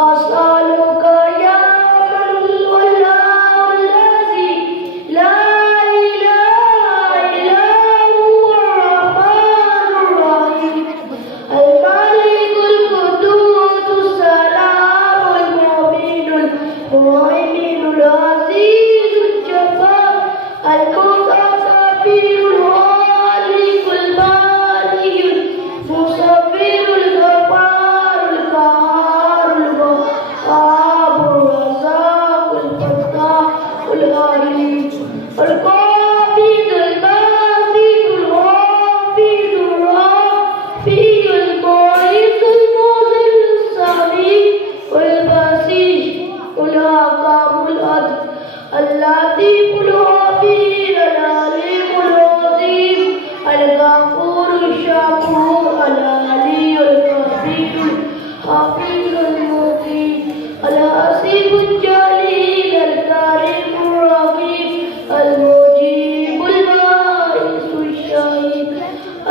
أسألك يا من هو الله الذي لا إله إلا هو الرحمن الرحيم الملك القدوس السلام المؤمن المهيمن العزيز الجبار المتكبر الخالق البارئ المصور الغفار القهار الوهاب الرزاق الفتاح العليم القابض الباسط الخافض الرافع المعز المذل السميع والبصير الحكم العدل اللطيف الخبير العليم العظيم الغفور الشكور العلي الكبير الحفيظ المقيم الحسيب الجليل الكريم الرقيب المجيب الباعث الشهيد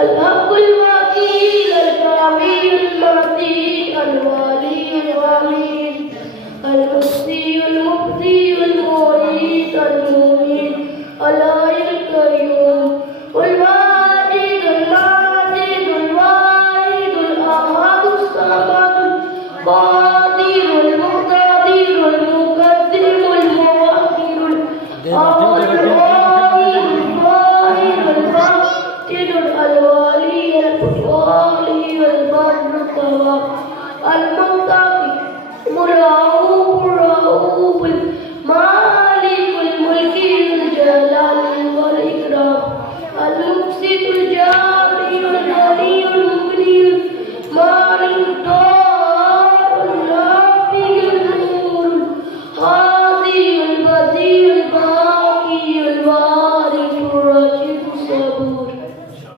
الحق الوكيل القوي المتين الولي الحميد المحصي المبدي المعيد المميت